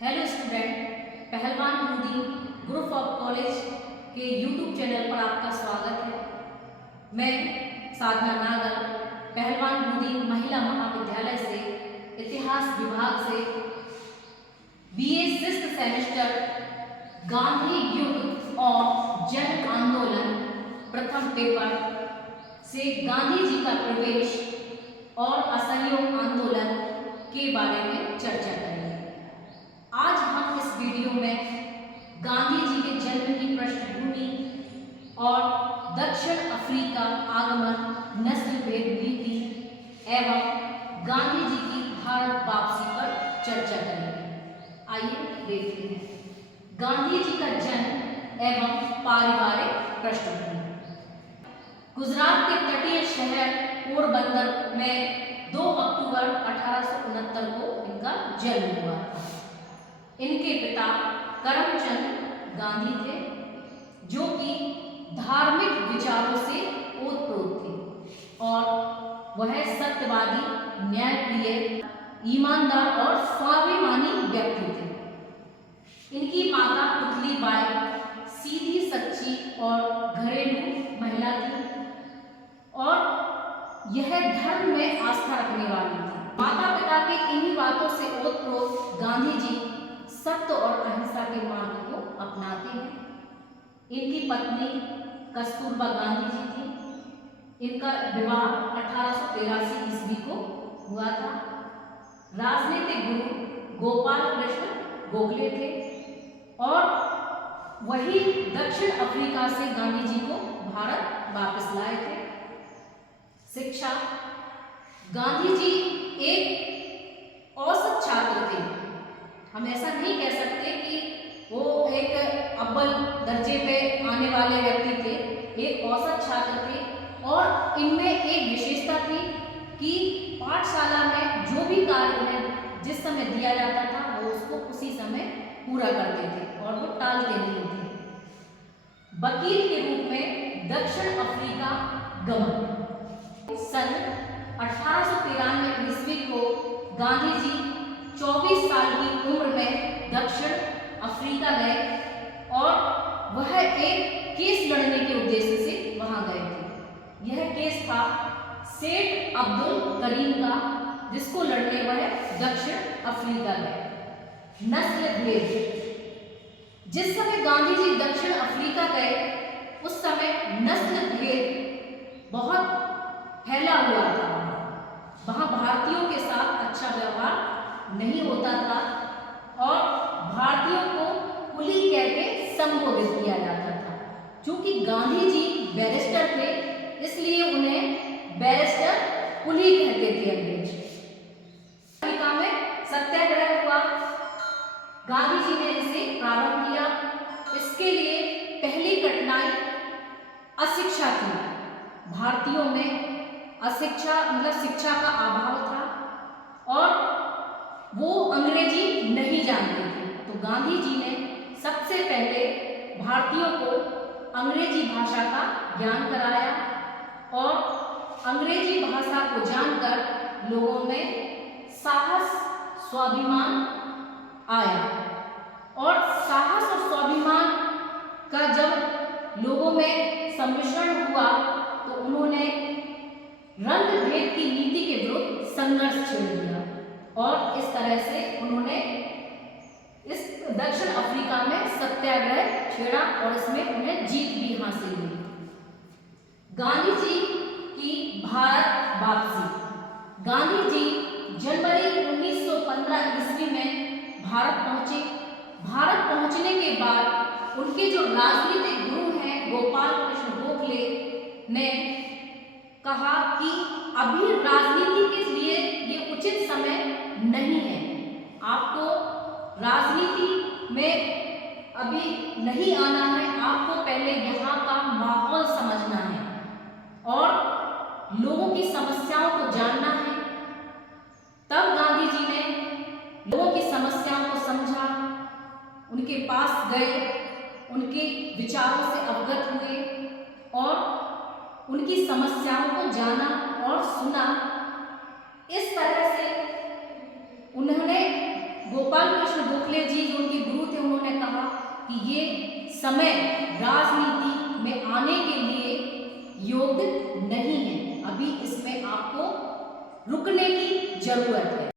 Hello student, पहलवान Modi group of college के YouTube channel पर आपका स्वागत है। मैं साधना नागर पहलवान मोदी महिला महाविद्यालय से इतिहास विभाग से बीए 6th सेमेस्टर गांधी युग और जन आंदोलन प्रथम पेपर से गांधी जी का प्रवेश और असहयोग आंदोलन के बारे में चर्चा करेंगे। आज हम इस वीडियो में गांधी जी के जन्म की पृष्ठभूमि और दक्षिण अफ्रीका आगमन, नस्ल भेद नीति एवं गांधी जी की भारत वापसी पर चर्चा करेंगे। आइए देखते हैं गांधी जी का जन्म एवं पारिवारिक पृष्ठभूमि। गुजरात के तटीय शहर पोरबंदर में 2 अक्टूबर 1869 को इनका जन्म हुआ था। इनके पिता करमचंद गांधी थे, जो कि धार्मिक विचारों से ओतप्रोत थे और वह सत्यवादी, न्यायप्रिय, ईमानदार और स्वाभिमानी व्यक्ति थे। इनकी माता पुतली बाई सीधी, सच्ची और घरेलू महिला थी और यह धर्म में आस्था रखने वाली थी। माता पिता के इन्हीं बातों से ओतप्रोत गांधी जी सत्य और अहिंसा के मार्ग को अपनाते हैं। इनकी पत्नी कस्तूरबा गांधी जी थी। इनका विवाह 1883 ईस्वी को हुआ था। राजनीतिक गुरु गोपाल कृष्ण गोखले थे और वही दक्षिण अफ्रीका से गांधी जी को भारत वापस लाए थे। शिक्षा, गांधी जी एक औसत छात्र थे। हम ऐसा नहीं कह सकते कि वो एक अव्वल दर्जे पे आने वाले व्यक्ति थे। एक औसत छात्र थे और इनमें एक विशेषता थी कि पाठशाला में जो भी कार्य उन्हें जिस समय दिया जाता था वो उसको उसी समय पूरा करते थे और वो टालते नहीं थे। वकील के रूप में दक्षिण अफ्रीका गमन। सन 1893 ईस्वी को गांधी जी 24 साल की उम्र में दक्षिण अफ्रीका गए और वह एक केस लड़ने के उद्देश्य से वहां गए थे। यह केस था सेठ अब्दुल करीम का, जिसको लड़ने वह दक्षिण अफ्रीका गए। नस्ल भेद, जिस समय गांधी जी दक्षिण अफ्रीका गए उस समय नस्ल भेद बहुत फैला हुआ था। वहां भारतीयों के साथ अच्छा व्यवहार नहीं होता था और भारतीयों को कुली कह के संबोधित किया जाता था। क्योंकि गांधी जी बैरिस्टर थे, इसलिए उन्हें बैरिस्टर कुली कहते थे अंग्रेज। अफ्रीका में सत्याग्रह हुआ। गांधी जी ने इसे प्रारंभ किया। इसके लिए पहली कठिनाई अशिक्षा थी। भारतीयों में अशिक्षा मतलब शिक्षा का अभाव था और वो अंग्रेजी नहीं जानते थे। तो गांधी जी ने सबसे पहले भारतीयों को अंग्रेजी भाषा का ज्ञान कराया और अंग्रेजी भाषा को जानकर लोगों में साहस, स्वाभिमान आया और साहस और स्वाभिमान का जब लोगों में सम्मिश्रण हुआ तो उन्होंने रंग भेद की नीति के विरुद्ध संघर्ष छेड़ दिया और इस तरह से उन्होंने इस दक्षिण अफ्रीका में सत्याग्रह छेड़ा और इसमें उन्हें जीत भी हासिल हुई। गांधी जी की भारत वापसी। गांधी जी जनवरी 1915 ईस्वी में भारत पहुंचे। भारत पहुंचने के बाद उनके जो राजनीतिक गुरु हैं गोपाल कृष्ण गोखले ने कहा कि अभी राजनीति के लिए ये उचित समय नहीं है। आपको राजनीति में अभी नहीं आना है। आपको पहले यहाँ का माहौल समझना है और लोगों की समस्याओं को जानना है। तब गांधी जी ने लोगों की समस्याओं को समझा, उनके पास गए, उनके विचारों से अवगत हुए और उनकी समस्याओं को जाना और सुना। इस तरह से उन्होंने गोपाल कृष्ण गोखले जी कि ये समय राजनीति में आने के लिए योग्य नहीं है। अभी इसमें आपको रुकने की जरूरत है।